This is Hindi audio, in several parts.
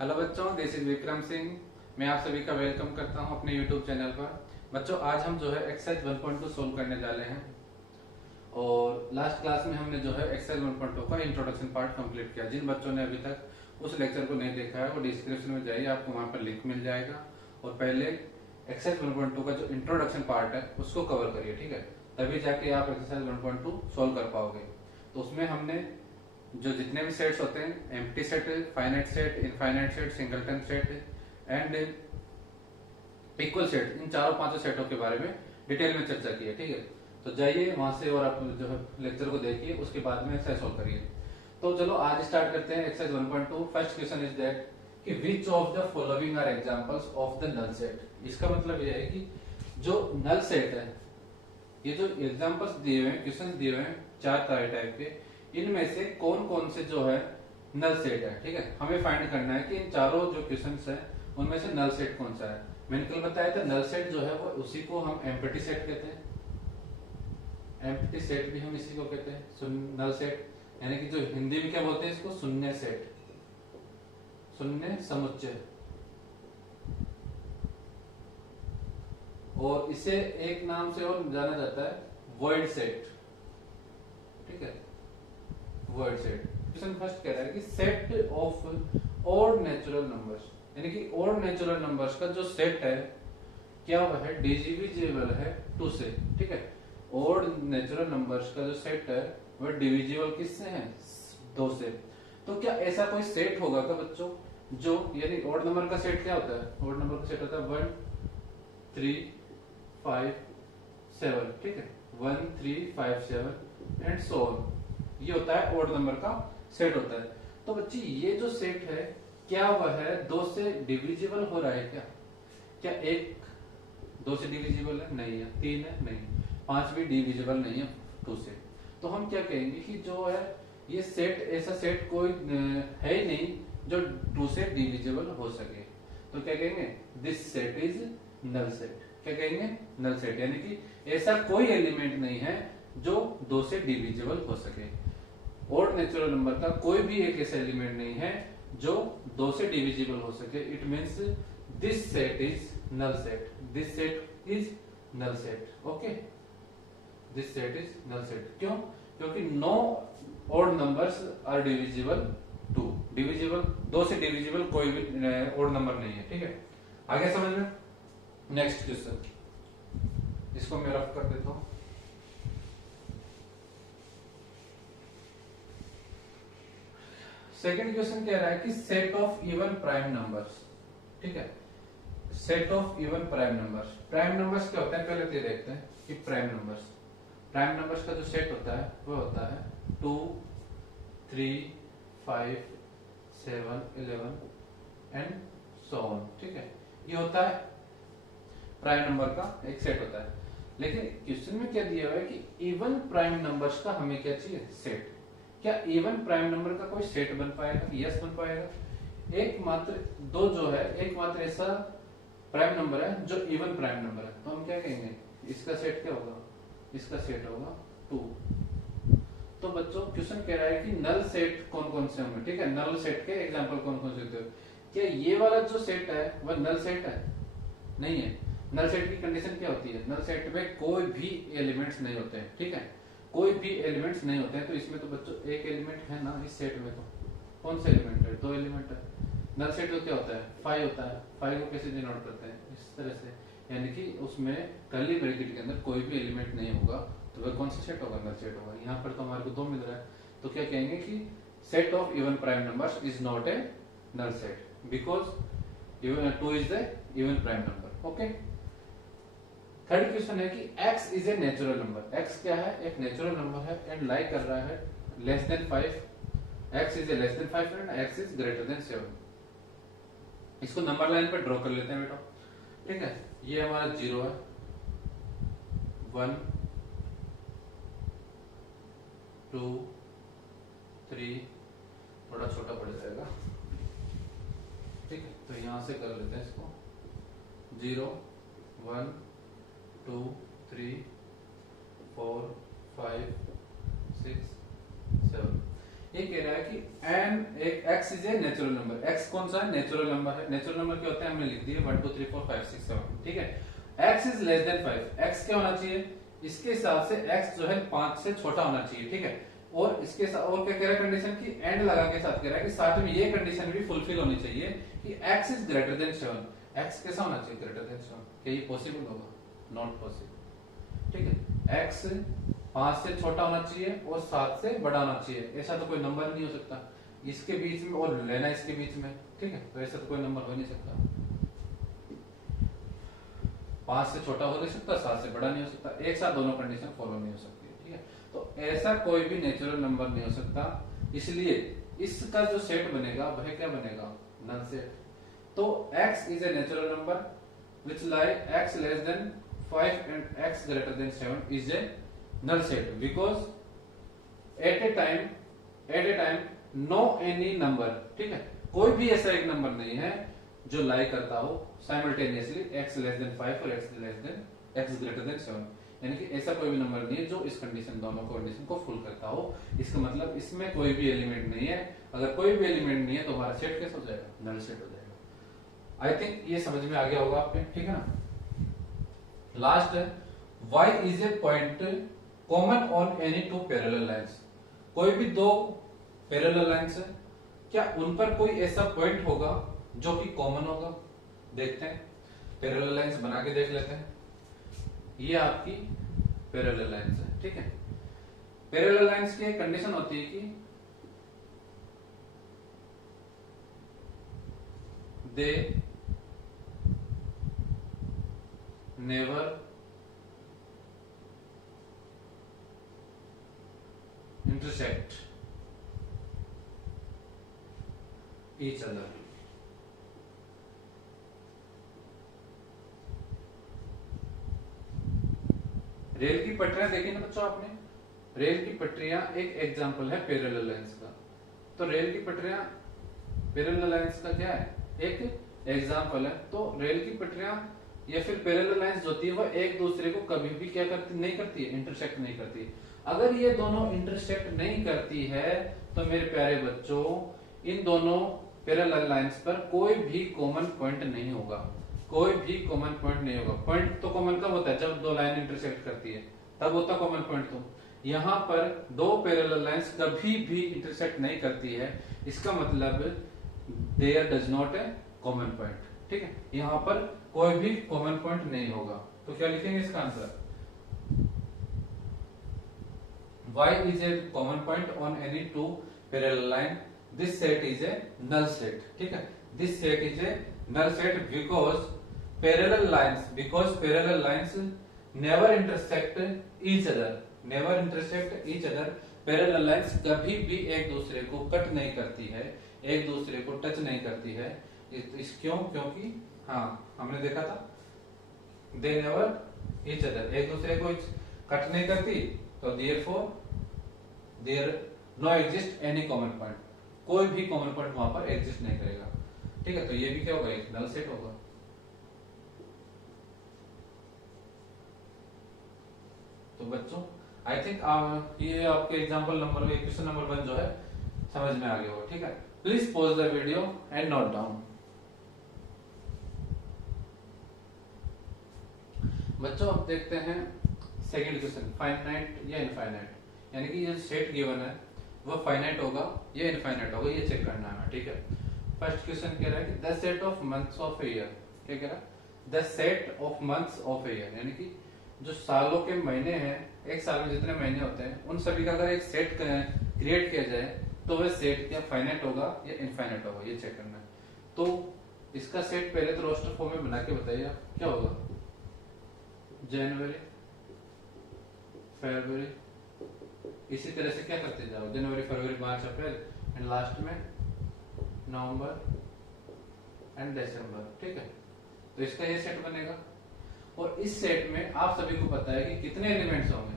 हेलो बच्चों, दिस इज विक्रम सिंह। मैं आप सभी का वेलकम करता हूं अपने यूट्यूब चैनल पर। बच्चों, आज हम जो है एक्सरसाइज 1.2 सोल्व करने जा रहे हैं। और लास्ट क्लास में हमने जो है एक्सरसाइज 1.2 का इंट्रोडक्शन पार्ट कंप्लीट किया। जिन बच्चों ने अभी तक उस लेक्चर को नहीं देखा है वो डिस्क्रिप्शन में जाइए, आपको वहां पर लिंक मिल जाएगा। और पहले एक्सरसाइज 1.2 का जो इंट्रोडक्शन पार्ट है उसको कवर करिए, ठीक है। तभी जाके आप एक्सरसाइज 1.2 सोल्व कर पाओगे। तो उसमें हमने जो जितने भी सेट्स होते हैं, empty set, finite set, infinite set, singleton set and equal set, इन चारों पांचों सेटों के बारे में डिटेल में चर्चा की है, ठीक है। तो जाइए वहां से और आप जो है लेक्चर को देखिए, उसके बाद में एक्सरसाइज सॉल्व करिए। तो चलो आज स्टार्ट करते हैं exercise 1.2। First question is that कि which of the following are examples of the null set. इसका मतलब यह है कि जो नल सेट है, ये जो एग्जांपल्स दिए हुए हैं, क्वेश्चन दिए हुए हैं चार टाइप के, इनमें से कौन कौन से जो है नल सेट है, ठीक है। हमें फाइंड करना है कि इन चारों जो क्वेश्चंस है उनमें से नल सेट कौन सा है। मैंने कल बताया था नल सेट जो है वो उसी को हम एम्प्टी सेट कहते हैं। एम्प्टी सेट भी हम इसी को कहते हैं नल सेट, यानी कि जो हिंदी में क्या बोलते हैं इसको, शून्य सेट, शून्य समुच्चय। और इसे एक नाम से और जाना जाता है वॉइड सेट, ठीक है, वर्ड सेट। क्वेश्चन फर्स्ट कह रहा है कि set of odd natural numbers, यानी कि ऑड नेचुरल नंबर्स का जो सेट है क्या वह है डिविजिबल है 2 से, ठीक है। ऑड नेचुरल नंबर्स का जो सेट है वह डिविजिबल किससे है, 2 से। तो क्या ऐसा कोई सेट होगा क्या बच्चों, जो यानी ऑड नंबर का सेट क्या होता है, ऑड नंबर का सेट होता है 1 3 5 7, ठीक है, 1 3 5 7 एंड सो ऑन। ये होता है ऑड नंबर का सेट होता है। तो बच्ची ये जो सेट है क्या वह है 2 से डिविजिबल हो रहा है क्या, क्या एक 2 से डिविजिबल है, नहीं है, 3 है, नहीं, 5 भी डिविजिबल नहीं है 2 से। तो हम क्या कहेंगे कि जो है ये सेट, ऐसा सेट कोई है ही नहीं जो 2 से डिविजिबल हो सके। तो क्या कहेंगे, this set is null set. क्या कहेंगे, नल सेट, यानी कि ऐसा कोई एलिमेंट नहीं है जो 2 से डिविजिबल हो सके। ऑड नेचुरल नंबर का कोई भी एक ऐसा एलिमेंट नहीं है जो 2 से डिविजिबल हो सके। It means this set is null set, this set is null set, okay. This set is null set, क्यों, क्योंकि no odd numbers are divisible 2, divisible 2 से डिविजिबल कोई भी ऑड नंबर नहीं है, ठीक है। आगे समझ में। नेक्स्ट क्वेश्चन, इसको मैं रफ कर देता हूं। सेकंड क्वेश्चन कह रहा है कि set of even prime numbers, ठीक है, set of even prime numbers. Prime numbers क्या होता है पहले तो ये देखते हैं कि प्राइम नंबर्स का जो सेट होता है वो होता है 2 3 5 7 11 एंड सो ऑन, ठीक है। ये होता है प्राइम नंबर का एक सेट होता है। लेकिन क्वेश्चन में क्या दिया हुआ है कि इवन प्राइम नंबर्स का हमें क्या चाहिए, सेट। क्या इवन प्राइम नंबर का कोई सेट बन पाएगा, यस बन पाएगा। एकमात्र दो जो है, एकमात्र ऐसा प्राइम नंबर है जो इवन प्राइम नंबर है, तो हम क्या कहेंगे, इसका सेट क्या होगा, इसका सेट होगा 2। तो बच्चों क्वेश्चन कह रहा है कि नल सेट कौन कौन से होंगे, ठीक है, नल सेट के एग्जांपल कौन कौन से होते हैं। क्या ये वाला जो सेट है वह नल सेट है, नहीं है। नल सेट की कंडीशन क्या होती है, नल सेट में कोई भी एलिमेंट्स नहीं होते हैं, ठीक है, कोई भी एलिमेंट्स नहीं होते हैं। तो इसमें तो बच्चों एक एलिमेंट है ना इस सेट में, तो कौन सा एलिमेंट है, 2 एलिमेंट है। नल सेट में क्या होता है, 5 होता है। 5 को कैसे डिनोट करते हैं, इस तरह से, यानी कि उसमें कर्ली ब्रैकेट के अंदर कोई भी एलिमेंट नहीं होगा, तो वह कौन सा सेट होगा, नल सेट होगा। यहाँ पर तो हमारे को 2 मिल रहा है, तो क्या कहेंगे कि set of even prime numbers is not a null set because 2 is the even prime number, okay. Third question है कि x is a natural number. x क्या है, एक नेचुरल नंबर है एंड लाई कर रहा है less than 5। x is a less than 5 and x is greater than 7। इसको नंबर लाइन पर ड्रॉ कर लेते हैं बेटा, ठीक है। ये हमारा 0 है, 1 2 3, थोड़ा छोटा पड़ जाएगा, ठीक है। तो यहां से कर लेते हैं इसको 0 1 2 3 4 5 6 7। ये कह रहा है कि एन एक x is a natural number. X कौन सा है? नेचुरल नंबर है। नेचुरल नंबर क्या होता है? हमने लिख दिया 1 2 3 4 5 6 7, ठीक है। X is less than 5, x क्या होना चाहिए? इसके हिसाब से एक्स जो है 5 से छोटा होना चाहिए, ठीक है। और इसके साथ और क्या कह रहा है कंडीशन की एंड लगा के साथ कह रहा है कि साथ में ये कंडीशन भी फुलफिल होनी चाहिए कि x is greater than 7। x कैसा होना चाहिए? Greater than 7। क्या ये पॉसिबल होगा? नॉट पॉसिबल, ठीक है। x 5 से छोटा होना चाहिए और 7 से बड़ा होना चाहिए, ऐसा तो कोई नंबर नहीं हो सकता इसके बीच में, और लेना इसके बीच में, ठीक है। तो ऐसा तो कोई नंबर हो नहीं सकता। 5 से छोटा हो नहीं सकता, 7 से बड़ा नहीं हो सकता, एक साथ दोनों कंडीशन फॉलो नहीं हो सकती, ठीक है। तो ऐसा कोई भी नेचुरल नंबर नहीं हो सकता, इसलिए इसका जो सेट बनेगा वह क्या बनेगा? Null set. तो x is a natural number which lie x less than 5 and x greater than 7 is a null set because at a time no any number, ठीक है। कोई भी ऐसा एक नंबर नहीं है जो लाई करता हो साइमल्टेनियसली x लेस देन 5 और x ग्रेटर देन 7, यानी कि ऐसा कोई भी नंबर नहीं है जो इस कंडीशन, दोनों कंडीशन को फुल करता हो। इसका मतलब इसमें कोई भी एलिमेंट नहीं है। अगर कोई भी एलिमेंट नहीं है तो हमारा सेट कैसे हो जाएगा? नल सेट हो जाएगा। आई थिंक ये समझ में आ गया होगा आपके, ठीक है ना। लास्ट है y is A point common on any two parallel lines. कोई भी दो पैरेलल लाइंस है, क्या उन पर कोई ऐसा पॉइंट होगा जो कि कॉमन होगा? देखते हैं, पैरेलल लाइंस बना के देख लेते हैं। ये आपकी पैरेलल लाइंस है, ठीक है। पैरेलल लाइंस की कंडीशन होती है कि they never intersect each other. Rail की पटरियां देखी ना बच्चों आपने? रेल की पटरियां एक एग्जांपल है पैरेलल लाइंस का। तो रेल की पटरियां पैरेलल लाइंस का क्या है? एक एग्जांपल है। तो रेल की पटरियां या फिर पैरेलल लाइंस होती है वह एक दूसरे को कभी भी क्या करती नहीं करती है? इंटरसेक्ट नहीं करती। अगर ये दोनों इंटरसेक्ट नहीं करती है तो मेरे प्यारे बच्चों इन दोनों पैरेलल लाइंस पर कोई भी कॉमन पॉइंट नहीं होगा, कोई भी कॉमन पॉइंट नहीं होगा। पॉइंट तो कॉमन कब होता है? जब दो लाइन इंटरसेक्ट करती है, तब होता कॉमन पॉइंट। तो यहाँ पर दो पैरेलल लाइंस कभी भी इंटरसेक्ट नहीं करती है, इसका मतलब there does not a common point, ठीक है। यहाँ पर कोई भी कॉमन पॉइंट नहीं होगा। तो क्या लिखेंगे इसका answer? y is a common point on any two parallel line. This set is a null set, ठीक है। This set is a null set because parallel lines never intersect each other. Never intersect each other. Parallel lines कभी भी एक दूसरे को कट नहीं करती है, एक दूसरे को टच नहीं करती है। इस क्यों? क्योंकि हाँ हमने देखा था they never each other, एक दूसरे को कट नहीं करती, तो therefore there no exist any common point, कोई भी कॉमन पॉइंट वहां पर एग्जिस्ट नहीं करेगा, ठीक है। तो ये भी क्या होगा? एक नल सेट होगा। तो बच्चों आई थिंक ये आपके एग्जांपल नंबर क्वेश्चन नंबर 1 जो है समझ में आ गया होगा, ठीक है। Please pause the video and note down. बच्चों अब देखते हैं सेकंड क्वेश्चन, फाइनाइट या इनफाइनाइट, यानी कि ये सेट गिवन है वो फाइनाइट होगा या इनफाइनाइट होगा, ये चेक करना है, ठीक है। फर्स्ट क्वेश्चन कह रहा है कि the set of months of a year, क्या कह रहा है? The set of months of a year, यानी कि जो सालों के महीने हैं, एक साल में जितने महीने होते हैं उन सभी का अगर एक सेट क्रिएट किया जाए तो वह सेट क्या फाइनाइट होगा या इनफाइनाइट होगा, ये चेक करना है। तो इसका सेट पहले तो रोस्टर फॉर्म में बना के बताइए आप, क्या होगा? जनवरी, फरवरी, इसी तरह से क्या करते जाओ, जनवरी, फरवरी, मार्च, अप्रैल एंड लास्ट में नवंबर एंड दिसंबर, ठीक है। तो इसका ये सेट बनेगा और इस सेट में आप सभी को पता है कि कितने एलिमेंट्स होंगे।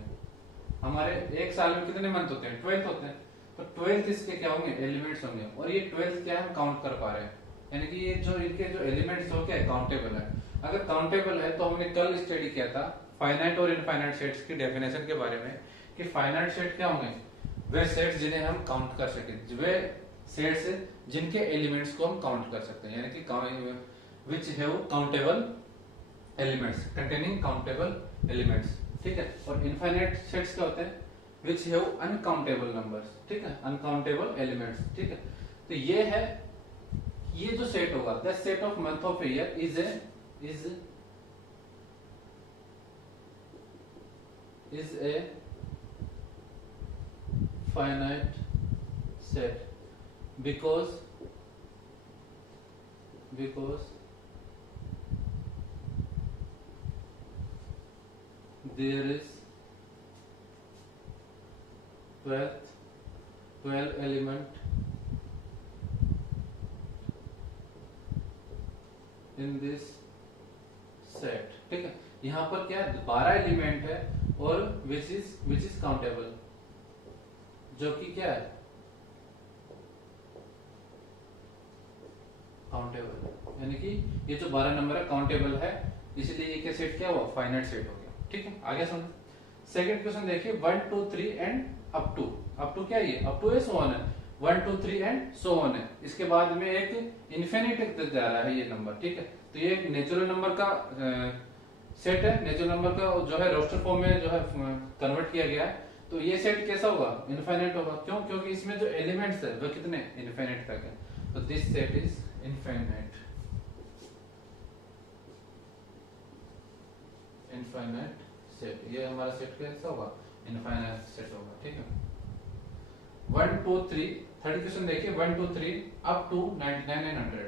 हमारे एक साल में कितने मंथ होते हैं? 12 होते हैं। तो 12 इसके क्या होंगे? एलिमेंट्स होंगे। और ये 12 क्या हम काउंट कर पा रहे हैं, यानी कि ये जो इनके जो एलिमेंट्स हो क्या काउंटेबल है। अगर काउंटेबल है तो हमने कल स्टडी किया था फाइनाइट और इनफाइनाइट सेट्स की डेफिनेशन के बारे में कि फाइनाइट सेट क्या होंगे? वे सेट्स जिन्हें हम काउंट कर सके, वे सेट्स जिनके एलिमेंट्स को हम काउंट कर सकते हैं, यानी कि which have countable elements, containing countable elements, ठीक है। और इनफाइनाइट सेट्स क्या होते हैं, विच हैव अनकाउंटेबल नंबर्स, ठीक है, अनकाउंटेबल एलिमेंट्स, ठीक है। तो ये है, ये जो सेट होगा, the set of month of year is a finite set because there is 12 element in this set, ठीक है। यहाँ पर क्या है, 12 एलिमेंट है और which is countable, जो कि क्या है, काउंटेबल, यानी कि ये जो 12 नंबर है काउंटेबल है, इसलिए ये क्या सेट क्या हुआ, फाइनाइट सेट हो गया, ठीक है। आगे सुनो, सेकंड क्वेश्चन देखिए, 1 2 3 एंड अप टू क्या है, अप टू सो ऑन है, 1 2 3 एंड सो ऑन है। इसके बाद में एक इन्फिनिटी तक जा रहा है ये नंबर, ठीक है। तो ये एक नेचुरल नंबर का सेट है, नेचुरल नंबर का जो है रोस्टर फॉर्म में जो है कन्वर्ट किया गया है। तो ये सेट कैसा होगा, इनफाइनाइट होगा, क्यों, क्योंकि इसमें जो एलिमेंट्स है वो कितने, इनफाइनाइट तक है। तो this set is infinite set, ये हमारा सेट कैसा होगा, इनफाइनाइट सेट होगा, ठीक है। 1 2 3, थर्ड क्वेश्चन देखिए, 1 2 3 अप टू 99 एंड 100।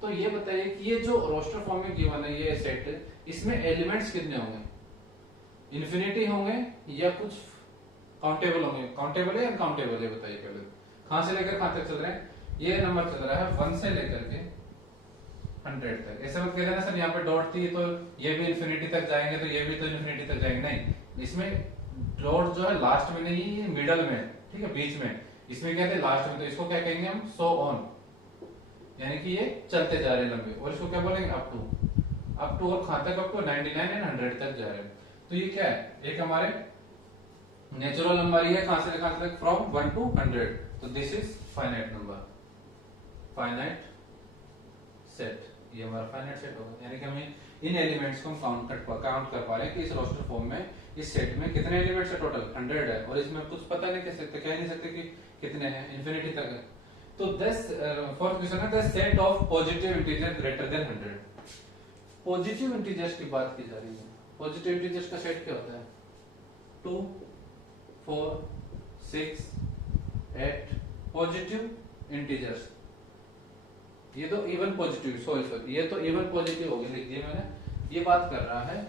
तो ये बताइए कि ये जो रोस्टर फॉर्म में गिवन है ये सेट, इसमें एलिमेंट्स कितने होंगे, इन्फिनिटी होंगे या कुछ काउंटेबल होंगे, काउंटेबल है या अनकाउंटेबल है, बताइए पहले। कहां से लेकर कहां तक चल रहे हैं, ये नंबर चल रहा है 1 से लेकर के 100 तक। ऐसा मत कहना सर यहाँ पे डॉट थी तो ये भी इन्फिनिटी तक जाएंगे, तो ये भी तो इन्फिनिटी तक जाएंगे, नहीं, इसमें डॉट जो है लास्ट में नहीं, ये मिडल में, ठीक है, बीच में। इसमें कहते हैं लास्ट में, तो इसको क्या कहेंगे हम, सो ऑन, यानी कि ये चलते जा रहे हैं लंबे। और इसको क्या बोलेंगे, अप टू, और कहां तक, अप टू 99 एंड 100 तक जा रहे हैं। तो ये क्या है, एक हमारे नेचुरल नंबर ही है, कहां से कहां तक, फ्रॉम 1 टू 100। तो this is finite number, finite set, ये हमारा फाइनाइट सेट होगा, यानी कि हमें इन एलिमेंट्स को हम काउंट कर पा रहे हैं कि इस रोस्टर फॉर्म में इस सेट में कितने एलिमेंट्स है, टोटल 100 है, और इसमें कुछ पता नहीं कह सकते, कह नहीं सकते कि कितने हैं, इन्फिनिटी तक है। तो फोर्थ क्वेश्चन है, the set of positive integer greater than 100। Positive integers की बात की जा रही है। पॉजिटिव इंटीजर्स का सेट क्या होता है, 2 4 6 8 पॉजिटिव इंटीजर्स। ये तो इवन पॉजिटिव, सॉरी ये तो इवन पॉजिटिव होगी, लिखिए मैंने, ये बात कर रहा है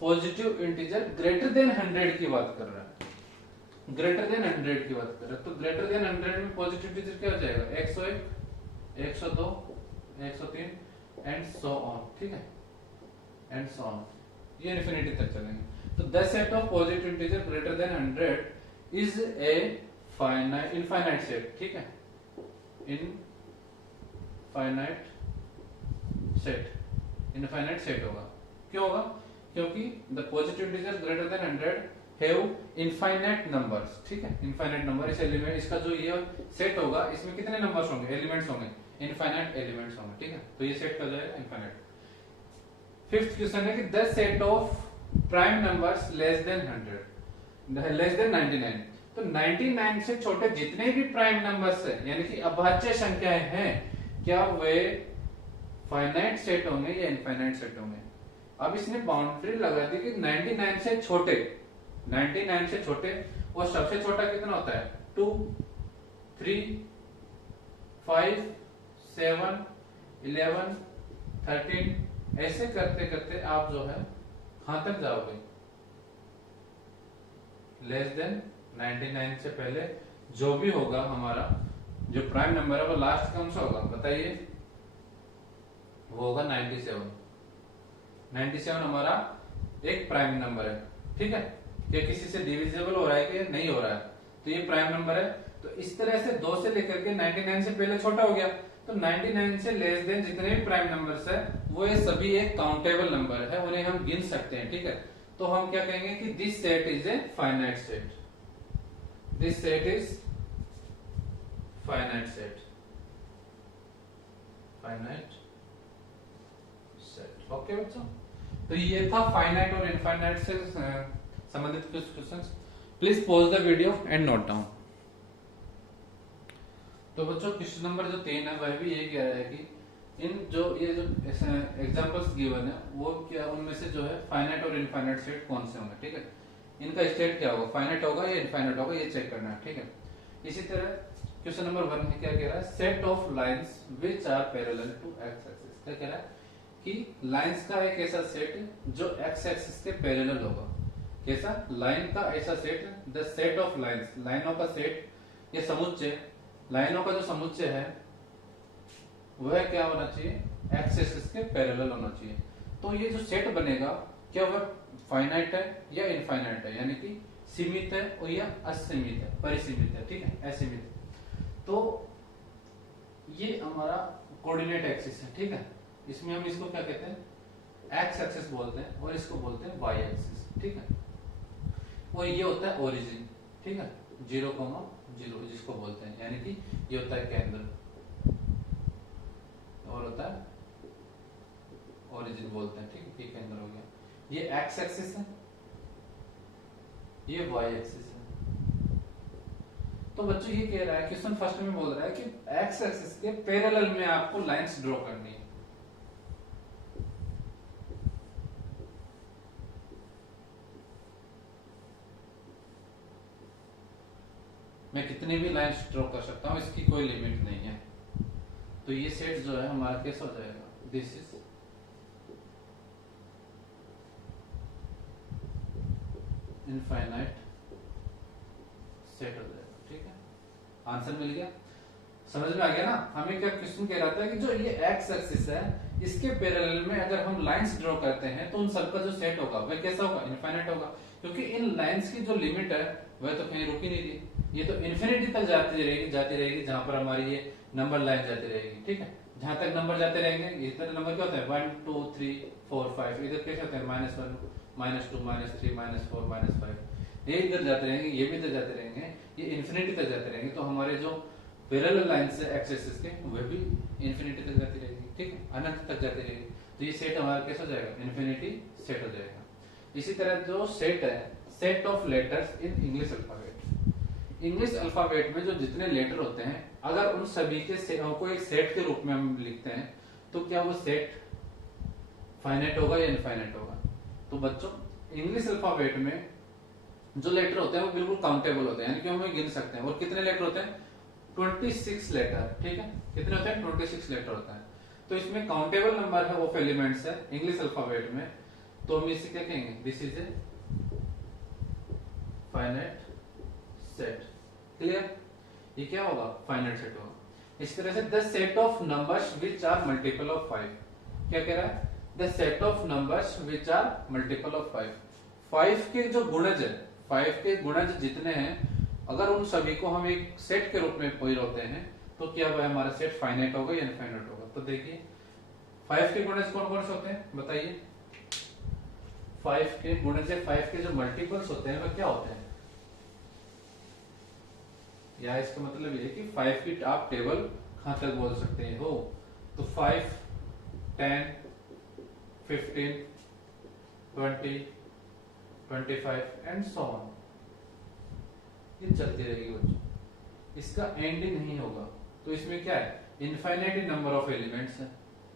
पॉजिटिव इंटीजर ग्रेटर देन 100 की बात कर रहा है, ग्रेटर देन 100 की बात कर रहा है। तो ग्रेटर देन 100 में पॉजिटिव इंटीजर क्या हो जाएगा, 101 102 103 एंड सो ऑन, ठीक है, एंड सो ऑन, ये इन्फिनिटी तक चलेंगे। तो the set of positive integer greater than 100 is a infinite set, ठीक है, इनफाइनाइट सेट होगा। क्यों होगा, क्योंकि the positive integer greater than 100 have infinite numbers, ठीक है, इनफाइनाइट नंबर। इस एलिमेंट, इसका जो ये सेट होगा, इसमें कितने नंबर्स होंगे, एलिमेंट्स होंगे, इनफाइनाइट एलिमेंट्स होंगे, ठीक है। तो ये सेट कर जाएगा इनफाइनाइट। फिफ्थ क्वेश्चन है कि the set of prime numbers less than 100, less than 99। तो 99 से छोटे जितने भी प्राइम नंबर्स है, यानी कि अभाज्य संख्याएं हैं, क्या वे फाइनाइट सेट होंगे या इनफाइनाइट सेट होंगे। अब इसने बाउंड्री लगा दी कि 99 से छोटे, 99 से छोटे, और सबसे छोटा कितना होता है, 2 3 5 7 11 13, ऐसे करते करते आप जो है कहां तक जाओगे, लेस देन 99 से पहले जो भी होगा हमारा जो प्राइम नंबर है वो लास्ट कौन सा होगा बताइए, वो होगा 97। 97 हमारा एक प्राइम नंबर है, ठीक है, कि किसी से डिविजिबल हो रहा है कि नहीं हो रहा है, तो ये प्राइम नंबर है। तो इस तरह से 2 से लेकर के 99 से पहले छोटा हो गया, तो 99 से लेस देन जितने भी प्राइम नंबर्स है वो ये सभी एक काउंटेबल नंबर है, उन्हें हम गिन सकते हैं, ठीक है। तो हम क्या कहेंगे कि this set is a finite set, this set is finite set, finite set. Okay बच्चों, तो ये था फाइनाइट और इनफाइनाइट से संबंधित कुछ questions. Please pause the video and note down. तो बच्चों क्वेश्चन नंबर जो 3 है वह भी ये कह रहा है कि इन जो ये जो एग्जांपल्स गिवन है वो क्या, उनमें से जो है फाइनाइट और इनफाइनाइट सेट कौन से होंगे, ठीक है। इनका स्टेट क्या होगा, फाइनाइट होगा या इनफाइनाइट होगा, ये चेक करना है, ठीक है। इसी तरह क्वेश्चन नंबर 1 में क्या कह रहा है, set of lines which are parallel to X axis. क्या कह रहा है कि लाइंस का एक ऐसा सेट जो एक्स एक्सिस के पैरेलल होगा। कैसा, लाइन का ऐसा set, the set of lines, लाइनों का सेट, ये समुच्चय, लाइनों का जो समुच्चय है वह क्या होना चाहिए, एक्स एक्सिस के पैरेलल होना चाहिए। तो ये जो सेट बनेगा क्या वह फाइनाइट है या इनफाइनाइट है, यानी कि सीमित है और या असीमित है, परिसीमित है, ठीक है, असीमित। तो ये हमारा कोऑर्डिनेट एक्सिस है, ठीक है। इसमें हम इसको क्या कहते हैं, एक्स एक्सिस बोलते हैं और इसको बोलते हैं वाई एक्सिस, ठीक है। और ये होता है ओरिजिन, ठीक है, 0,0 जिसको बोलते हैं, यानी कि ये होता है केंद्र और होता है ओरिजिन बोलते हैं, ठीक है, ये केंद्र हो गया। ये एक्स एक्सिस है, ये वाई एक्सिस है। तो बच्चों ये कह रहा है, क्वेश्चन फर्स्ट में बोल रहा है कि एक्स एक्सिस के पैरेलल में आपको लाइंस ड्रॉ करनी है। मैं कितनी भी लाइंस ड्रॉ कर सकता हूं, इसकी कोई लिमिट नहीं है। तो ये सेट जो है हमारा कैसा हो जाएगा, दिस इज इनफाइनाइट सेट हो जाएगा, ठीक है। आंसर मिल गया, समझ में आ गया ना। हमें क्या क्वेश्चन कह रहा था कि जो ये एक्स एक्सिस है इसके पैरेलल में अगर हम लाइंस ड्रॉ करते हैं तो उन सबका जो सेट होगा वह कैसा होगा, इनफाइनाइट होगा। क्योंकि इन लाइंस की जो लिमिट है वह तो कहीं रुक ही नहीं रही, ये तो इन्फिनिटी तक जाती रहेगी जहां पर हमारी ये नंबर लाइन जाती रहेगी, ठीक है। जहां तक नंबर जाते रहेंगे, इधर नंबर क्या होता है 1 2 3 4 5, इधर कैसे होते हैं -1 -2 -3 -4 -5, ये इधर जाते रहेंगे, ये भी इधर जाते रहेंगे, ये इन्फिनिटी तक जाते रहेंगे। तो हमारे जो पैरेलल लाइन से एक्स एक्सिस के वह भी इन्फिनिटी तक जाती रहेगी, ठीक है, अनंत तक जाती रहेगी। तो ये सेट हमारा कैसा हो जाएगा, इन्फिनिटी सेट हो जाएगा। इसी तरह जो सेट है, set of letters in English alphabet, English alphabet में जो जितने लेटर होते हैं अगर उन सभी के को एक सेट के रूप में हम लिखते हैं तो क्या वो सेट फाइनाइट होगा या इनफाइनाइट होगा। तो बच्चों इंग्लिश अल्फाबेट में जो लेटर होते हैं वो बिल्कुल काउंटेबल होते हैं, यानी कि हम गिन सकते हैं। और कितने लेटर होते हैं, 26 लेटर, ठीक है, कितने होते हैं, 26 लेटर होता है। तो इसमें काउंटेबल नंबर है ऑफ एलिमेंट्स है इंग्लिश अल्फाबेट में, तो हम इसे क्या कहेंगे, this is a finite set. Clear, ये क्या होगा, फाइनाइट सेट होगा। इस तरह से the set of numbers which are multiple of 5, क्या कह रहा है, the set of numbers which are multiple of 5, 5 के जो गुणज है, 5 के गुणज जितने हैं अगर उन सभी को हम एक सेट के रूप में पिरोते हैं तो क्या वह हमारा सेट फाइनाइट होगा या इनफाइनाइट होगा। तो देखिए 5 के गुणज कौन कौन से होते हैं बताइए, 5 के गुणज, 5 के जो मल्टीपल्स होते हैं वह क्या होते हैं, या इसका मतलब ये है कि 5 की आप टेबल कहां तक बोल सकते हो, तो 5 10 15 20 25 एंड सो ऑन, ये चलती रहेगी बच्चों, इसका एंडिंग नहीं होगा। तो इसमें क्या है, इनफाइनाइट नंबर ऑफ एलिमेंट्स है,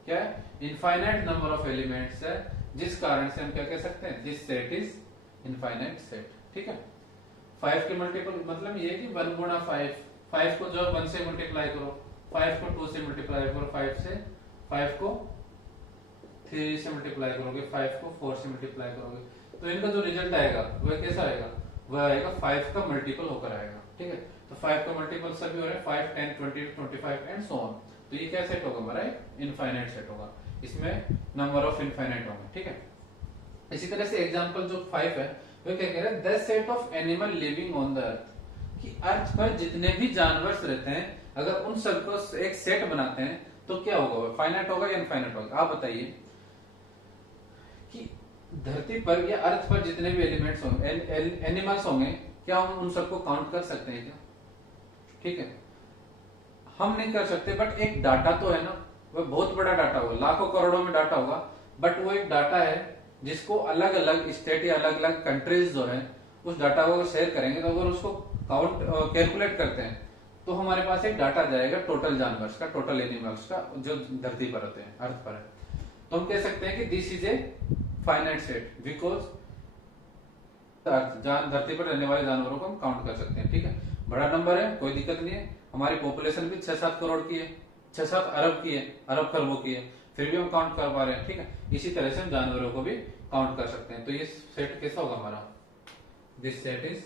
क्या है, इनफाइनाइट नंबर ऑफ एलिमेंट्स है, जिस कारण से हम क्या कह सकते हैं, this set is infinite set, ठीक है। 5 के मल्टीपल मतलब ये कि 1 गुणा 5, 5 को जो 1 से मल्टीप्लाई करो, 5 को 2 से मल्टीप्लाई करो, 5 को 3 से मल्टीप्लाई करोगे, 5 को 4 से मल्टीप्लाई करोगे, तो इनका जो रिजल्ट आएगा वह कैसा आएगा, वह आएगा 5 का मल्टीपल होकर आएगा, ठीक है। तो 5 का मल्टीपल सभी हो रहे हैं 5 10 20 25 एंड सो ऑन। तो ये क्या सेट होगा हमारा, इनफाइनाइट सेट होगा, इसमें नंबर ऑफ इनफाइनाइट होंगे, ठीक है। इसी तरह से एग्जांपल जो 5 है वह क्या कह रहा है, the set of animal living on the earth, कि अर्थ पर जितने भी जानवर रहते हैं अगर उन सबको एक सेट बनाते हैं तो क्या होगा, फाइनाइट होगा या इनफाइनाइट होगा। आप बताइए कि धरती पर या अर्थ पर जितने भी एलिमेंट्स होंगे, एनिमल्स होंगे क्या हम उन सबको काउंट कर सकते हैं क्या? ठीक है, हम नहीं कर सकते, बट एक डाटा तो है ना, वह बहुत बड़ा डाटा होगा, लाखों करोड़ों में डाटा होगा, बट वो एक डाटा है जिसको अलग अलग स्टेट या अलग अलग कंट्रीज जो है उस डाटा को शेयर करेंगे, तो अगर उसको काउंट कैलकुलेट करते हैं तो हमारे पास एक डाटा जाएगा टोटल जानवर्स का, टोटल एनिमल्स का जो धरती पर होते हैं, अर्थ पर है। तो हम कह सकते हैं कि this is a finite set because धरती पर रहने वाले जानवरों को हम काउंट कर सकते हैं। ठीक है, बड़ा नंबर है, कोई दिक्कत नहीं है, हमारी पॉपुलेशन भी 6-7 करोड़ की है, 6-7 अरब की है, अरब खरबों की है, फिर भी हम काउंट कर पा रहे हैं। ठीक है, इसी तरह से हम जानवरों को भी काउंट कर सकते हैं। तो ये सेट कैसा होगा हमारा, this set is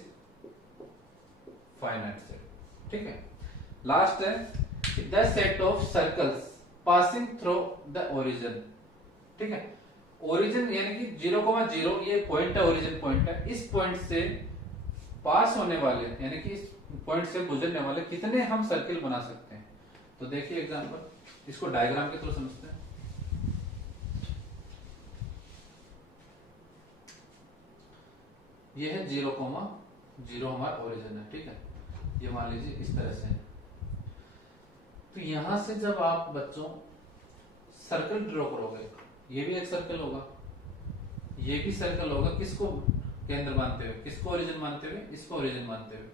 finite set. ठीक है, लास्ट है the set of circles passing through the origin. ठीक है, ओरिजिन यानी कि 0,0 ये पॉइंट है, ओरिजिन पॉइंट है, इस पॉइंट से पास होने वाले यानी कि इस पॉइंट से गुजरने वाले कितने हम सर्किल बना सकते हैं। तो देखिए एग्जांपल, इसको डायग्राम के थ्रू समझते हैं। ये है 0,0 हमारा ओरिजिन है। ठीक है, ये मान लीजिए इस तरह से है। तो यहां से जब आप बच्चों सर्कल ड्रॉ करोगे, ये भी एक सर्कल होगा, ये भी सर्कल होगा, किसको केंद्र मानते हुए, किसको ओरिजिन मानते हुए, इसको ओरिजिन मानते हुए,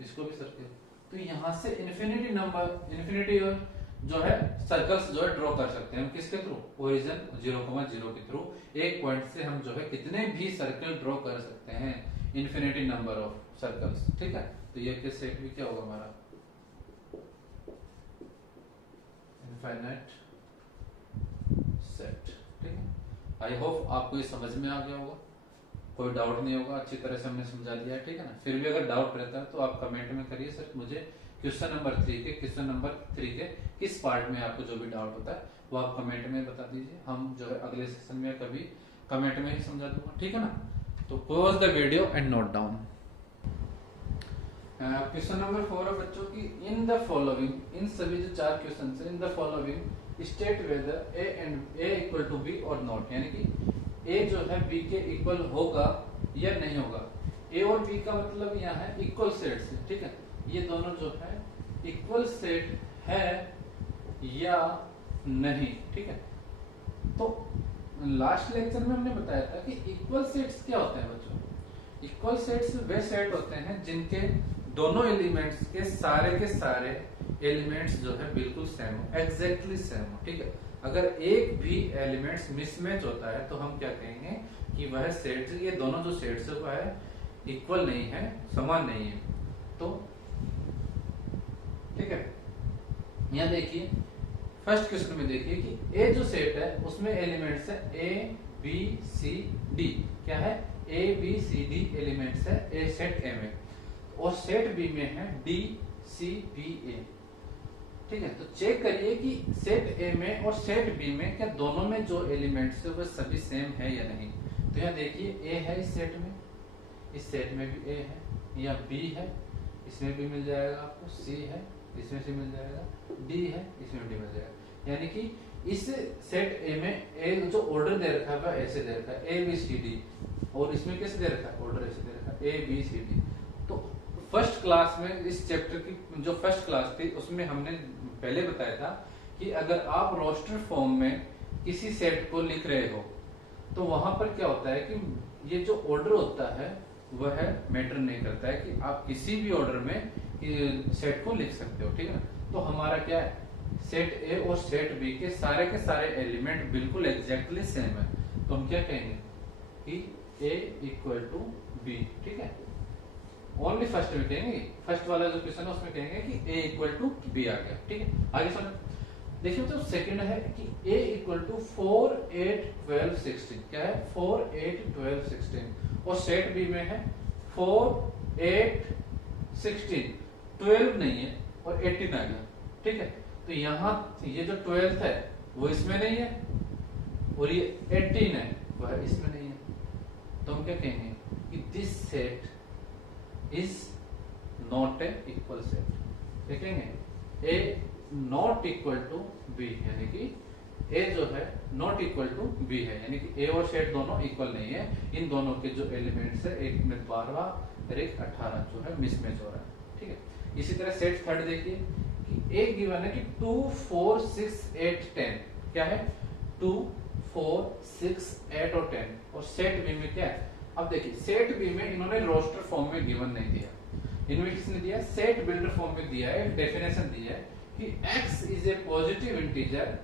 इसको भी सर्कल। तो यहां से इन्फिनिटी नंबर, इन्फिनिटी जो है सर्कल्स जो है ड्रॉ कर सकते हैं हम, किसके थ्रू, ओरिजिन 0,0 के थ्रू। एक पॉइंट से हम जो है कितने भी सर्कल ड्रॉ कर सकते हैं, इन्फिनिटी नंबर ऑफ सर्कल्स। ठीक है, तो ये के सेट भी क्या होगा हमारा, इनफाइनाइट सेट। ठीक है, आई होप आपको ये समझ में आ गया होगा, कोई डाउट नहीं होगा, अच्छी तरह से हमने समझा दिया है। ठीक है ना, फिर भी अगर डाउट रहता है तो आप कमेंट में करिए, सर मुझे क्वेश्चन नंबर 3 के किस पार्ट में आपको जो भी डाउट होता है वो आप कमेंट में बता दीजिए, हम जो है अगले सेशन में कभी कमेंट में ही समझा दूंगा। ठीक है ना, तो pause the video and note down. Question number 4 है बच्चों की, इन द फॉलोइंग, इन सभी जो 4 क्वेश्चन है, in the following state whether A and A equal to B और नॉट, यानी कि ए जो है बी के इक्वल होगा या नहीं होगा। ए और बी का मतलब यहाँ है इक्वल सेट्स। ठीक है, ये दोनों जो है इक्वल सेट है या नहीं। ठीक है, तो लास्ट लेक्चर में हमने बताया था कि इक्वल सेट्स क्या होते हैं बच्चों। इक्वल सेट्स वे सेट होते हैं जिनके दोनों एलिमेंट्स के सारे एलिमेंट्स जो है बिल्कुल सेम हो, एग्जैक्टली सेम हो। ठीक है, अगर एक भी एलिमेंट्स मिसमैच होता है तो हम क्या कहेंगे कि वह सेट, ये दोनों जो सेट्स है वह इक्वल नहीं है, समान नहीं है। तो ठीक है, यहां देखिए फर्स्ट क्वेश्चन में देखिए कि ए जो सेट है उसमें एलिमेंट्स है ए बी सी डी। क्या है, A B C D elements है ए सेट ए में, और सेट बी में है डी सी बी ए। ठीक है, तो चेक करिए कि सेट ए में और सेट बी में क्या दोनों में जो एलिमेंट्स है वो सभी सेम है या नहीं। तो यहाँ देखिए ए है इस सेट में, इस सेट में भी ए है, या बी है इसमें भी मिल जाएगा आपको, सी है इसमें से मिल जाएगा, डी है इसमें भी मिल जाएगा। यानी कि इस सेट ए में ए जो ऑर्डर दे रखा है ऐसे दे रखा है ए बी सी डी, और इसमें कैसे दे रखा है, ऑर्डर ऐसे दे रखा है ए बी सी डी। तो फर्स्ट क्लास में इस चैप्टर की जो फर्स्ट क्लास थी उसमें हमने पहले बताया था कि अगर आप रोस्टर फॉर्म में किसी सेट को लिख रहे हो तो वहां पर क्या होता है कि ये जो ऑर्डर होता है वह मैटर नहीं करता है, कि आप किसी भी ऑर्डर में सेट को लिख सकते हो। ठीक है, तो हमारा क्या है, सेट ए और सेट बी के सारे एलिमेंट बिल्कुल एग्जैक्टली सेम है, तो हम क्या कहेंगे कि ए इक्वल टू बी। ठीक है, ओनली फर्स्ट में कहेंगे, फर्स्ट वाला जो क्वेश्चन है उसमें कहेंगे कि ए इक्वल टू बी आ गया। ठीक है, आगे सुनो, देखिए तो सेकंड है कि a इक्वल टू 4 8 12 16। क्या है, 4 8 12 16, और सेट बी में है 4 8 16, 12 नहीं है और 18 आ गया। ठीक है, तो यहाँ ये जो 12th है वो इसमें नहीं है, और ये 18 है वह इसमें नहीं है। तो हम क्या कहेंगे कि this set is not A equal set. देखेंगे ए नॉट इक्वल टू बी, यानी कि ए जो है नॉट इक्वल टू बी है, यानी कि ए और सेट दोनों इक्वल नहीं है। इन दोनों के जो एलिमेंट्स है, एक में 12 और एक 18 जो है मिसमैच हो रहा है। ठीक है, इसी तरह सेट थर्ड देखिए कि ए गिवन है कि 2 4 6 8 10 क्या है 2 4 6 8 और 10, और सेट बी में क्या है। अब देखिए सेट बी में इन्होंने रोस्टर फॉर्म में गिवन नहीं दिया, इन्होंने किसने दिया सेट बिल्डर फॉर्म में दिया है, डेफिनेशन दी है कि x is a positive integer,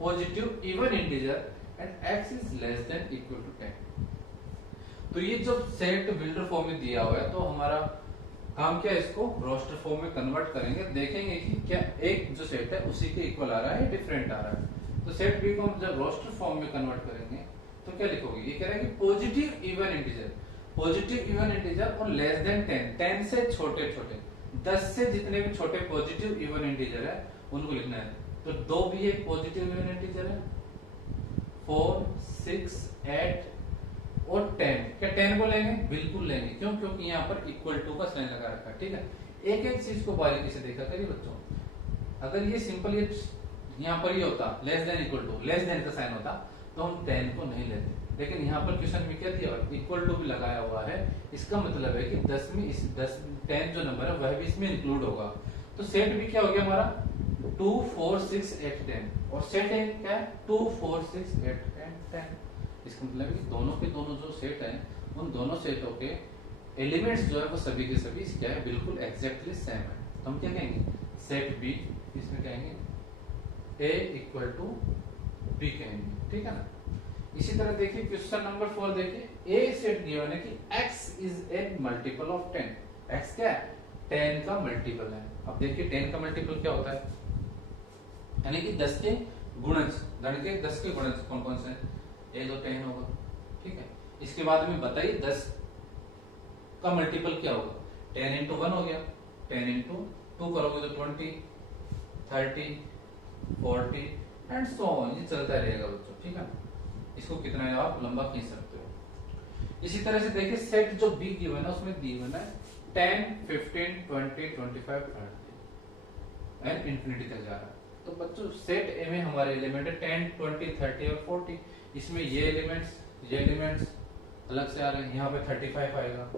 positive even integer and x is less than equal to 10। तो ये जब सेट बिल्डर फॉर्म में दिया हुआ है तो हमारा काम क्या है, इसको रोस्टर फॉर्म में कन्वर्ट करेंगे, देखेंगे कि क्या एक जो सेट है उसी के इक्वल आ रहा है, डिफरेंट आ रहा है। तो सेट बी को हम जब रोस्टर फॉर्म में कन्वर्ट करेंगे तो क्या लिखोगे, ये कह रहा है कि positive even integer, positive even integer और लेस देन 10, 10 से छोटे छोटे 10 से जितने भी छोटे पॉजिटिव इवन इंटीजर है उनको लिखना है। तो 2 भी एक पॉजिटिव इवन इंटीजर है, 4 6 8 और 10, क्या 10 को लेंगे, बिल्कुल लेंगे, क्यों, क्योंकि यहाँ पर इक्वल टू का साइन लगा रखा है। ठीक है, एक एक चीज को बारीकी से देखा करिए बच्चों, अगर ये सिंपल ये यहाँ पर ही होता less than equal to, less than का साइन होता तो हम 10 को नहीं लेते, लेकिन यहाँ पर क्वेश्चन में क्या दिया हुआ, इक्वल टू भी लगाया हुआ है, इसका मतलब है कि 10 में इस 10 जो नंबर है वह भी इसमें इंक्लूड होगा। तो सेट भी क्या हो गया हमारा 2 4 6 8 10, और सेट है क्या है 2 4 6 8 10। इसका मतलब है कि दोनों के दोनों जो सेट है उन दोनों सेटों के एलिमेंट्स जो है वो सभी के सभी क्या है, बिल्कुल एग्जैक्टली सेम है। तो हम क्या कहेंगे, सेट बी, इसमें कहेंगे ए इक्वल टू बी कहेंगे। ठीक है ना। इसी तरह देखिए क्वेश्चन नंबर 4 देखिए, ए सेट गिवन है कि x is A multiple of 10, x क्या है 10 का मल्टीपल है। अब देखिए 10 का मल्टीपल क्या होता है, यानी कि 10 के गुणज, धन के 10 के गुणज कौन कौन से, ये तो 10 होगा। ठीक है, इसके बाद में बताइए 10 का मल्टीपल क्या होगा, 10 इंटू 1 हो गया, 10 इंटू 2 करोगे तो 20 30 40 एंड सो ऑन, ये चलता रहेगा बच्चों। ठीक है, इसको कितना है आप लंबा खींच सकते हो। इसी तरह से देखिए सेट जो बी गिवन है उसमें गिवन है 10 15 20 25 30 एंड इंफिनिटी तक जा रहा है। तो बच्चों सेट ए में हमारे एलिमेंट है 10 20 30 और 40, इसमें ये एलिमेंट्स अलग से आ रहे हैं, यहाँ पे 35 आएगा।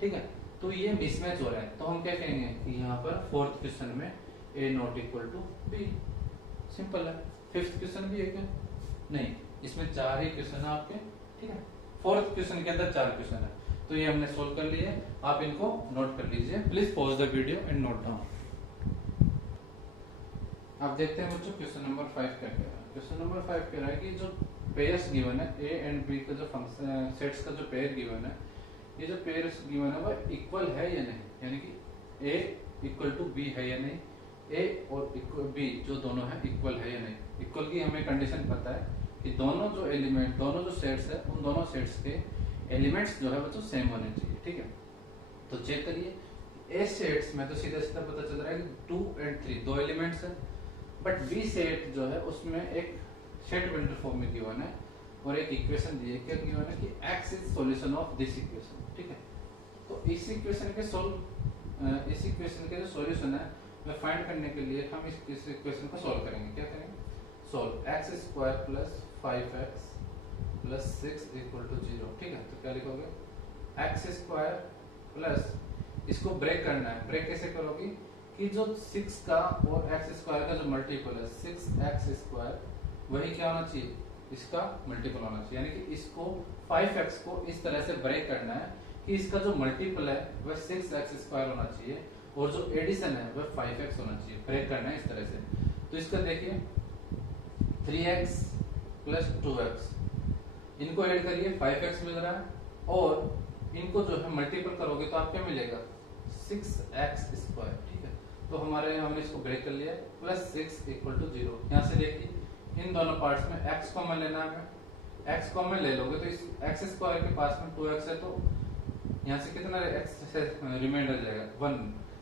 ठीक है, तो ये मिसमैच हो रहा है, तो हम क्या कहेंगे कि यहाँ पर फोर्थ क्वेश्चन में a not equal to b, simple है। फिफ्थ क्वेश्चन भी है क्या, नहीं, इसमें 4 ही क्वेश्चन है आपके। ठीक है, फोर्थ क्वेश्चन के अंदर 4 क्वेश्चन है, तो ये हमने सोल्व कर लिए, आप इनको नोट कर लीजिए। Please pause the video and note down. आप देखते हैं बच्चों क्वेश्चन नंबर 5 क्या कह रहा है। क्वेश्चन नंबर 5 कह रहा है कि जो पेयर्स गिवन है ए एंड बी का जो फंक्शन सेट्स का जो पेयर गिवन है, ये जो पेयर्स गिवन है वो इक्वल है या नहीं, यानी कि ए इक्वल टू बी है या नहीं, ए और बी जो दोनों है इक्वल है या नहीं। इक्वल की हमें कंडीशन पता है कि दोनों जो एलिमेंट, दोनों जो सेट्स है उन दोनों सेट्स के एलिमेंट्स जो है वो तो सेम होने चाहिए। ठीक है, तो चेक करिए ए सेट्स में तो सीधा सीधा पता चल रहा है कि 2 और 3 दो एलिमेंट्स है, बट बी सेट जो है उसमें एक सेट बिल्डर फॉर्म में गिवन है और एक इक्वेशन दी है, क्या गिवन है कि x is solution of this equation. ठीक है, तो इस इक्वेशन के इस इक्वेशन के जो सॉल्यूशन है वह फाइंड करने के लिए हम इस इक्वेशन को सॉल्व करेंगे। क्या करेंगे, solve x square plus 5x plus 6 equal to 0। ठीक है, तो क्या लिखोगे x स्क्वायर प्लस, इसको ब्रेक करना है, ब्रेक कैसे करोगी कि जो 6 का और x स्क्वायर का जो मल्टीपल है 6x स्क्वायर, वही क्या होना चाहिए, इसका मल्टीपल होना चाहिए, यानी कि इसको 5x को इस तरह से ब्रेक करना है कि इसका जो मल्टीपल है वह 6x स्क्वायर होना चाहिए और जो एडिशन है वह 5x होना चाहिए, ब्रेक करना है इस तरह से। तो इसका देखिए 3x प्लस 2x, इनको ऐड करिए 5x मिल रहा है और इनको जो है मल्टीपल करोगे तो आपको क्या मिलेगा 6x स्क्वायर। ठीक है, तो हमारे हमने इसको ब्रेक कर लिया, प्लस 6 इक्वल टू 0। यहाँ से देखिए इन दोनों पार्ट्स में x कॉमन लेना है, x कॉमन ले लोगे तो इस x स्क्वायर के पास में 2x है, तो यहाँ से कितना x से रिमाइंडर जाएगा 1,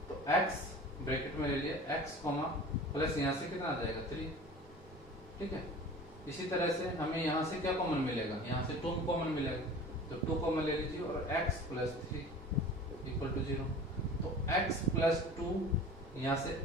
तो x ब्रैकेट में ले लिया x कॉमा प्लस यहाँ से कितना आ जाएगा 3। ठीक है, इसी तरह से हमें यहाँ से क्या कॉमन मिलेगा, यहाँ से 2 कॉमन मिलेगा, तो 2 कॉमन ले लीजिए और x प्लस 3 इक्वल टू 0। तो x प्लस 2 यहाँ से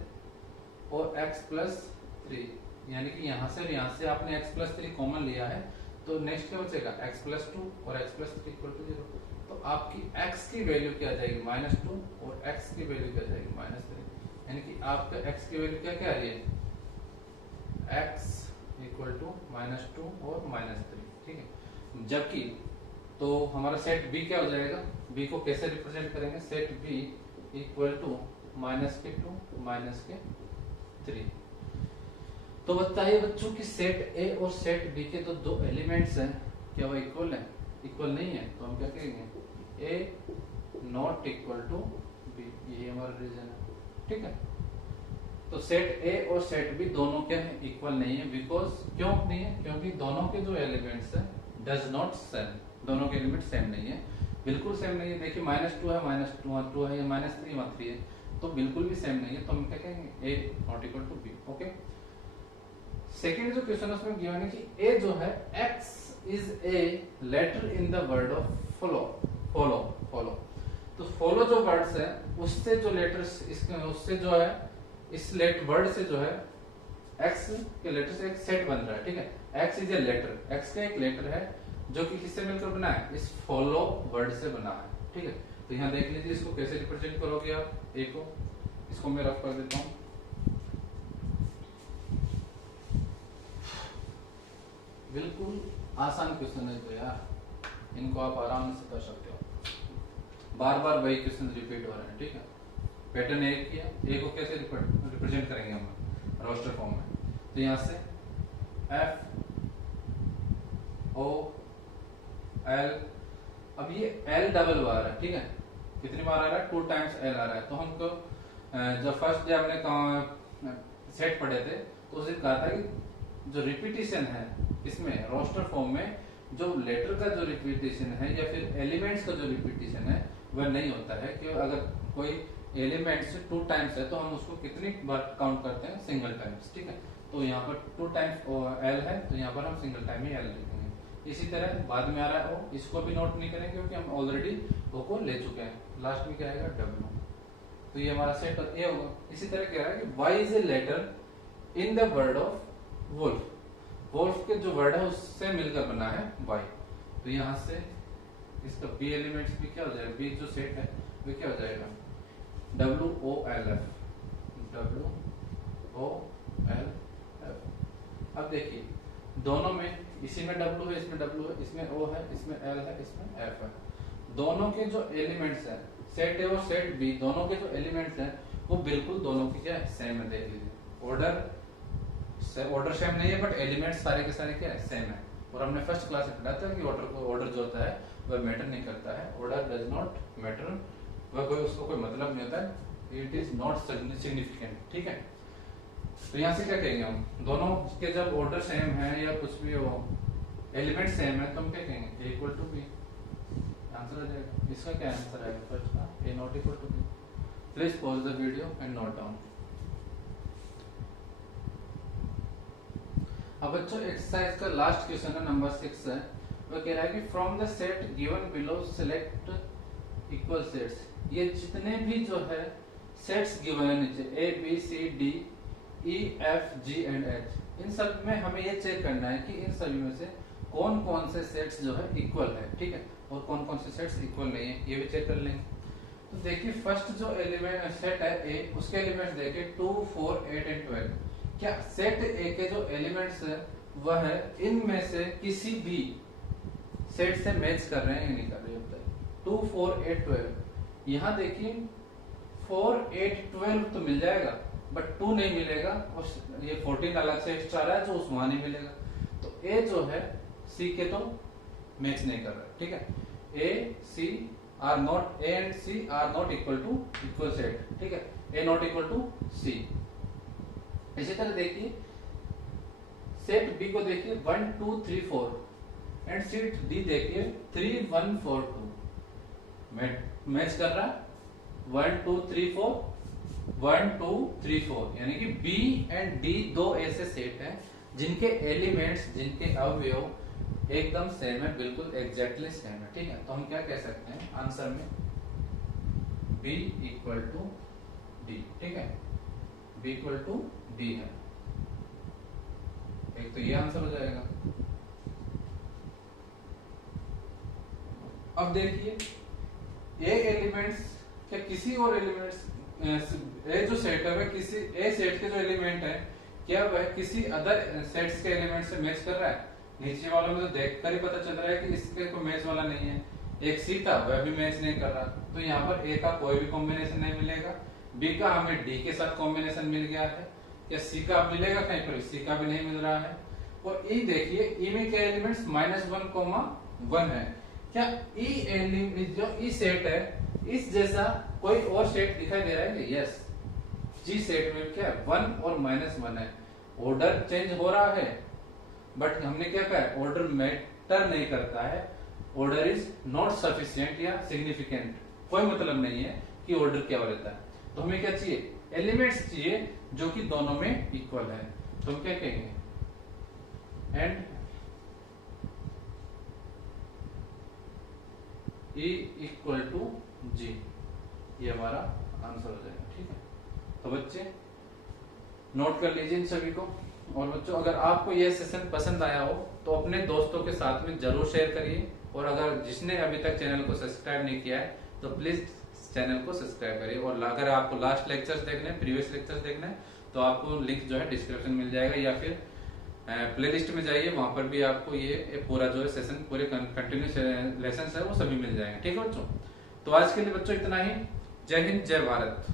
और x प्लस 3 यानी कि यहाँ से और यहाँ से आपने x+3 कॉमन लिया है, तो नेक्स्ट क्या बचेगा x+2 और x+3 इक्वल टू 0। तो आपकी x की वैल्यू क्या आ जाएगी -2 और x की वैल्यू क्या आ जाएगी -3, यानी कि आपका x की वैल्यू क्या क्या आ रही है x इक्वल टू -2 और -3, ठीक है। जबकि तो हमारा सेट B क्या हो जाएगा, B को कैसे रिप्रेजेंट करेंगे, सेट B इक्वल टू -2 -3। तो बताइए बच्चों कि सेट A और सेट B के तो दो एलिमेंट्स हैं, क्या वो इक्वल है, इक्वल नहीं है, तो हम क्या कहेंगे A not equal to B, ये हमारा रीजन है, ठीक है। तो सेट A और सेट B दोनों क्या है इक्वल नहीं है, बिकॉज क्यों नहीं है, क्योंकि दोनों के जो एलिमेंट्स है डज नॉट सेम, दोनों के एलिमेंट सेम नहीं है, बिल्कुल सेम नहीं है। देखिए -2 है, -2 है, -3 वहाँ 3 है, तो बिल्कुल भी सेम नहीं है, तो हम क्या कहेंगे A not equal to B, okay. Second जो क्वेश्चन उसमें गिवन है कि A जो है X is a letter in the word of follow. तो फॉलो जो वर्ड्स है उससे जो लेटर्स उससे जो है इस वर्ड से जो है X के लेटर से एक सेट बन रहा है, ठीक है। X is a letter, X का एक लेटर है जो कि किससे मिलकर बना है, इस फॉलो वर्ड से बना है, ठीक है। तो यहाँ देख लीजिए इसको कैसे रिप्रेजेंट करोगे आप A को, इसको मैं रफ कर देता हूँ। बिल्कुल आसान क्वेश्चन है तो यार, इनको आप आराम से कर सकते हो, बार बार वही क्वेश्चन रिपीट हो रहे हैं, ठीक है। पैटर्न एक किया, ए को कैसे रिप्रेजेंट करेंगे हम रोस्टर फॉर्म में, तो यहाँ से F O L, अब ये L डबल बार है, ठीक है, कितनी बार आ रहा है 2 टाइम्स L आ रहा है। तो हमको जब फर्स्ट डे हमने सेट पढ़े थे तो उसे कहा था कि जो रिपीटिशन है इसमें रोस्टर फॉर्म में जो लेटर का जो रिपीटिशन है या फिर एलिमेंट्स का जो रिपीटिशन है वह नहीं होता है, कि अगर कोई एलिमेंट्स 2 टाइम्स है तो हम उसको कितनी बार काउंट करते हैं, सिंगल टाइम्स, ठीक है। तो यहाँ पर 2 टाइम्स L है, तो यहाँ पर हम सिंगल टाइम ही L लिखेंगे। इसी तरह बाद में आ रहा है O, इसको भी नोट नहीं करेंगे क्योंकि हम ऑलरेडी O को ले चुके हैं। लास्ट में क्या आएगा W, तो ये हमारा सेट ए होगा। इसी तरह कह रहा है कि Y is a letter in the word of wolf, wolf के जो वर्ड है उससे मिलकर बना है Y, तो यहाँ से इसका B एलिमेंट्स भी क्या हो जाएगा, B जो सेट है वो क्या हो जाएगा WOLF। अब देखिए दोनों में, इसी में W है, इसमें W है, इसमें O है, इसमें L है, इसमें F है। दोनों के जो एलिमेंट्स हैं सेट ए और सेट बी, दोनों के जो एलिमेंट्स हैं वो बिल्कुल दोनों की क्या है सेम है। देख लीजिए ऑर्डर सेम नहीं है बट एलिमेंट्स सारे के सारे क्या है सेम है। और हमने फर्स्ट क्लास में पढ़ा था कि ऑर्डर जो होता है वह मैटर नहीं करता है, ऑर्डर डज नॉट मैटर, वह कोई उसको कोई मतलब नहीं होता है, इट इज नॉट सिग्निफिकेंट, ठीक है। तो यहाँ से क्या कहेंगे हम, दोनों के जब ऑर्डर सेम है या कुछ भी हो एलिमेंट सेम है तो हम क्या कहेंगे A equal to b, answer आ जाएगा। इसका क्या आंसर आएगा फर्स्ट का A not equal to b. Please pause the video and note down. अब बच्चों एक्सरसाइज का लास्ट क्वेश्चन है नंबर 6 है, वो कह रहा है कि from the set given below select equal sets. ये जितने भी जो है सेट्स गिवन है नीचे A B C D E F G and H, इन सब में हमें ये चेक करना है कि इन सभी में से कौन कौन से सेट्स जो है इक्वल है, ठीक है, और कौन कौन से सेट्स इक्वल नहीं है, ये भी चेक कर लेंगे। तो देखिए फर्स्ट जो एलिमेंट सेट है A, उसके एलिमेंट्स देखिए 2 4 8 एंड 12। क्या सेट A के जो एलिमेंट्स है वह है इनमें से किसी भी सेट से मैच कर रहे हैं या नहीं कर रहे होता है। 2 4 8 12, यहाँ देखिए 4 8 12 तो मिल जाएगा बट 2 नहीं मिलेगा, और ये 14 अलग से एक्स्ट्रा रहा है जो उस वहां नहीं मिलेगा। तो A जो है C के तो मैच नहीं कर रहा है, ठीक है। A and C are not equal to equal set, ठीक है, A not equal to C। इसी तरह देखिए सेट B को देखिए 1 2 3 4 एंड सेट D देखिए 3 1 4 2, मैच कर रहा है 1 2 3 4 1 2 3 4, यानी कि B एंड D दो ऐसे सेट हैं जिनके एलिमेंट्स जिनके अवयव एकदम सेम है, बिल्कुल एग्जैक्टली सेम है, ठीक है। तो हम क्या कह सकते हैं आंसर में B इक्वल टू D, ठीक है, B इक्वल टू D है। एक तो ये आंसर हो जाएगा। अब देखिए ए एलिमेंट्स क्या किसी और एलिमेंट्स, ए जो सेट है वह किसी ए सेट के जो एलिमेंट है क्या वह किसी अदर सेट्स के एलिमेंट से मैच कर रहा है? नीचे वालों में तो देखकर ही पता चल रहा है कि इसके कोई मैच वाला नहीं है। एक सी था वह भी मैच नहीं कर रहा, तो यहाँ पर ए का कोई भी कॉम्बिनेशन नहीं मिलेगा। बी का हमें डी के साथ कॉम्बिनेशन मिल गया है, क्या सी का मिलेगा कहीं पर? सी का भी नहीं मिल रहा है। और ई देखिए, ई में क्या एलिमेंट्स -1, 1 है। क्या ई एलिमेंट जो ई सेट है इस जैसा कोई और सेट दिखाई दे रहा है? यस, जी सेट में क्या 1 और -1 है। ऑर्डर चेंज हो रहा है बट हमने क्या कहा, ऑर्डर मैटर नहीं करता है, ऑर्डर इज नॉट सफिशिएंट या सिग्निफिकेंट, कोई मतलब नहीं है कि ऑर्डर क्या हो रहता है। तो हमें क्या चाहिए? एलिमेंट्स चाहिए जो कि दोनों में इक्वल है। तो हम क्या कहेंगे? And E equal to G, ये हमारा आंसर हो जाएगा। ठीक है, तो बच्चे नोट कर लीजिए इन सभी को। और बच्चों अगर आपको यह सेशन पसंद आया हो तो अपने दोस्तों के साथ में जरूर शेयर करिए, और अगर जिसने अभी तक चैनल को सब्सक्राइब नहीं किया है तो प्लीज चैनल को सब्सक्राइब करिए। और अगर आपको लास्ट लेक्चर्स देखने, प्रीवियस लेक्चर्स देखने हैं तो आपको लिंक जो है डिस्क्रिप्शन मिल जाएगा, या फिर प्लेलिस्ट में जाइए, वहां पर भी आपको ये पूरा जो है सेशन, पूरे कंटिन्यूस लेसन है वो सभी मिल जाएंगे। ठीक है बच्चों, तो आज के लिए बच्चों इतना ही। जय हिंद, जय भारत।